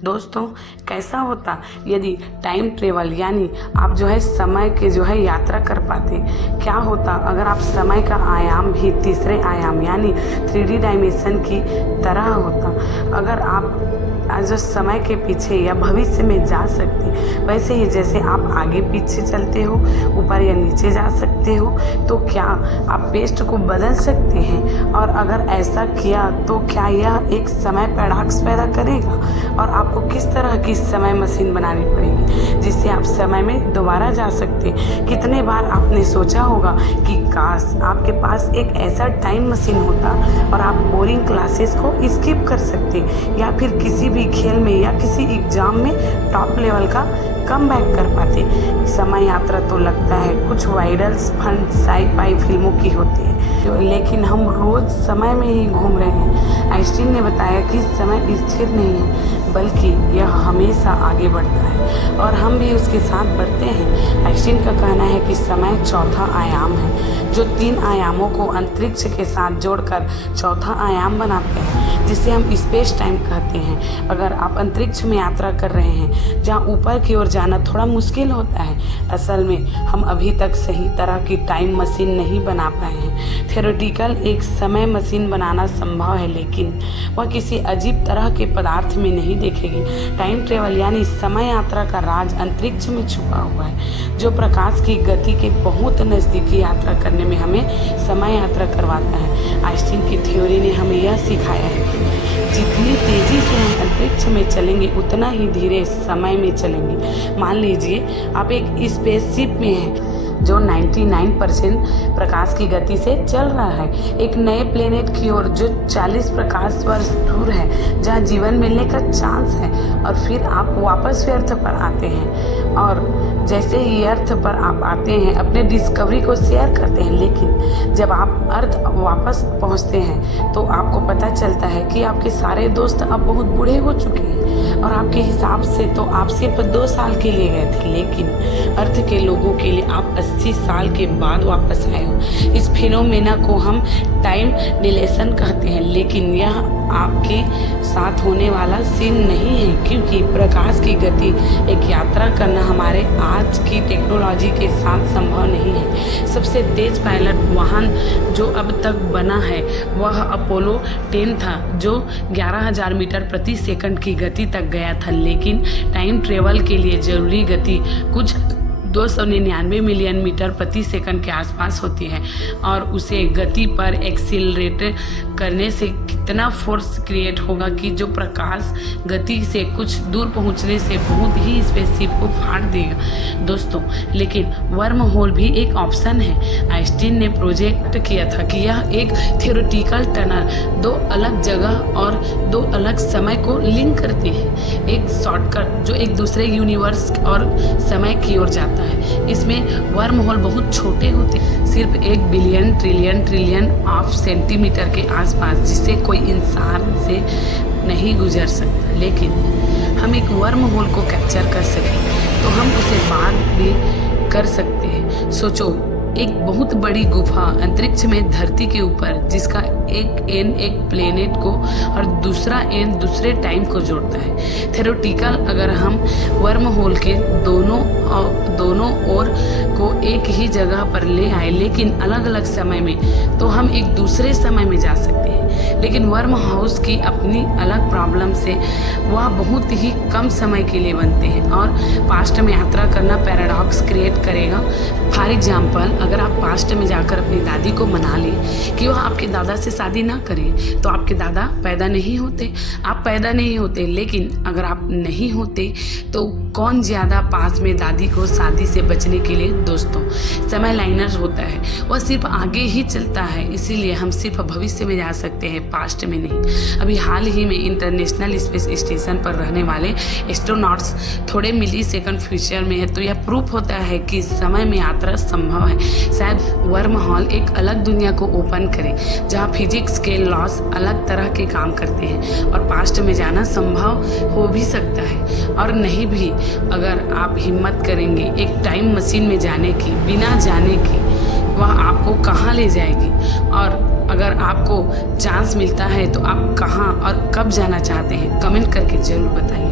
दोस्तों, कैसा होता यदि टाइम ट्रेवल यानी आप समय के यात्रा कर पाते। क्या होता अगर आप समय का आयाम भी तीसरे आयाम यानी 3D डायमेंशन की तरह होता। अगर आप जो समय के पीछे या भविष्य में जा सकते, वैसे ही जैसे आप आगे पीछे चलते हो, ऊपर या नीचे जा सकते हो, तो क्या आप पेस्ट को बदल सकते हैं? और अगर ऐसा किया तो क्या यह एक समय पैराडॉक्स पैदा करेगा? और आपको किस तरह की समय मशीन बनानी पड़ेगी जिससे आप समय में दोबारा जा सकते? कितने बार आपने सोचा होगा कि काश आपके पास एक ऐसा टाइम मशीन होता और आप बोरिंग क्लासेस को स्किप कर सकते, या फिर किसी भी खेल में या किसी एग्जाम में टॉप लेवल का कम बैक कर पाते। समय यात्रा तो लगता है कुछ वाइडल्स फन साई-फाई फिल्मों की होती है, लेकिन हम रोज समय में ही घूम रहे हैं। आइंस्टीन ने बताया कि समय स्थिर नहीं है, बल्कि यह हमेशा आगे बढ़ता है और हम भी उसके साथ बढ़ते हैं। आइंस्टीन का कहना है कि समय चौथा आयाम है, जो 3 आयामों को अंतरिक्ष के साथ जोड़कर चौथा आयाम बनाते हैं, जिसे हम स्पेस टाइम कहते हैं। अगर आप अंतरिक्ष में यात्रा कर रहे हैं जहाँ ऊपर की ओर जाना थोड़ा मुश्किल होता है, असल में हम अभी तक सही तरह की टाइम मशीन नहीं बना पाए हैं। थ्योरेटिकल एक समय मशीन बनाना संभव है, लेकिन वह किसी अजीब तरह के पदार्थ में नहीं देखेगी। टाइम ट्रेवल यानी समय यात्रा का राज अंतरिक्ष में छुपा हुआ है, जो प्रकाश की गति के बहुत नज़दीकी यात्रा करने में हमें समय यात्रा करवाता है। आइंस्टीन की थ्योरी ने हमें यह सिखाया है कि जितनी तेज़ी से हम अंतरिक्ष में चलेंगे, उतना ही धीरे समय में चलेंगे। मान लीजिए आप एक स्पेसशिप में हैं जो 99% प्रकाश की गति से चल रहा है, एक नए प्लेनेट की ओर जो 40 प्रकाश वर्ष दूर है, जहाँ जीवन मिलने का चांस है। और फिर आप वापस अर्थ पर आते हैं, और जैसे ही अर्थ पर आप आते हैं अपने डिस्कवरी को शेयर करते हैं। लेकिन जब आप अर्थ वापस पहुंचते हैं तो आपको पता चलता है कि आपके सारे दोस्त अब बहुत बूढ़े हो चुके हैं, और आपके हिसाब से तो आप सिर्फ 2 साल के लिए गए थे, लेकिन अर्थ के लोगों के लिए आप 80 साल के बाद वापस आए हो। इस फिनोमेना को हम टाइम डिलेशन कहते हैं, लेकिन यह आपके साथ होने वाला सीन नहीं है, क्योंकि प्रकाश की गति एक यात्रा करना हमारे आज की टेक्नोलॉजी के साथ संभव नहीं है। सबसे तेज पायलट वाहन जो अब तक बना है वह अपोलो 10 था, जो 11,000 मीटर प्रति सेकंड की गति तक गया था। लेकिन टाइम ट्रेवल के लिए जरूरी गति कुछ 299 मिलियन मीटर प्रति सेकंड के आसपास होती है, और उसे गति पर एक्सीलरेट करने से कितना फोर्स क्रिएट होगा कि जो प्रकाश गति से कुछ दूर पहुंचने से बहुत ही स्पेसशिप को फाड़ देगा। दोस्तों, लेकिन वर्म होल भी एक ऑप्शन है। आइंस्टीन ने प्रोजेक्ट किया था कि यह एक थ्योरेटिकल टनल 2 अलग जगह और 2 अलग समय को लिंक करती है, एक शॉर्टकट जो एक दूसरे यूनिवर्स और समय की ओर जाता है। इसमें वर्म होल बहुत छोटे होते हैं, सिर्फ 1 बिलियन ट्रिलियन ऑफ सेंटीमीटर के आसपास, जिसे कोई इंसान से नहीं गुजर सकता। लेकिन हम एक वर्म होल को कैप्चर कर सकें तो हम उसे बाद भी कर सकते हैं। सोचो, एक बहुत बड़ी गुफा अंतरिक्ष में धरती के ऊपर, जिसका एक एंड एक प्लेनेट को और दूसरा एंड दूसरे टाइम को जोड़ता है। थ्योरेटिकल अगर हम वर्म होल के दोनों ओर को एक ही जगह पर ले आए, लेकिन अलग अलग समय में, तो हम एक दूसरे समय में जा सकते हैं। लेकिन वर्म हाउस की अपनी अलग प्रॉब्लम से वह बहुत ही कम समय के लिए बनते हैं, और पास्ट में यात्रा करना पैराडॉक्स क्रिएट करेगा। फॉर एग्जाम्पल, अगर आप पास्ट में जाकर अपनी दादी को मना लें कि वह आपके दादा से शादी ना करें, तो आपके दादा पैदा नहीं होते, आप पैदा नहीं होते। लेकिन अगर आप नहीं होते तो कौन ज़्यादा पास में दादी को शादी से बचने के लिए? दोस्तों, समय लाइनर होता है, वह सिर्फ आगे ही चलता है, इसीलिए हम सिर्फ भविष्य में जा सकते हैं, पास्ट में नहीं। अभी हाल ही में इंटरनेशनल स्पेस स्टेशन पर रहने वाले एस्ट्रोनॉट्स थोड़े मिली सेकंड फ्यूचर में है, तो यह प्रूफ होता है कि समय में यात्रा संभव है। शायद वर्म हॉल एक अलग दुनिया को ओपन करे, जहाँ फिजिक्स के लॉस अलग तरह के काम करते हैं, और पास्ट में जाना संभव हो भी सकता है और नहीं भी। अगर आप हिम्मत करेंगे एक टाइम मशीन में जाने की, बिना जाने की वह आपको कहाँ ले जाएगी, और अगर आपको चांस मिलता है तो आप कहाँ और कब जाना चाहते हैं, कमेंट करके ज़रूर बताइए।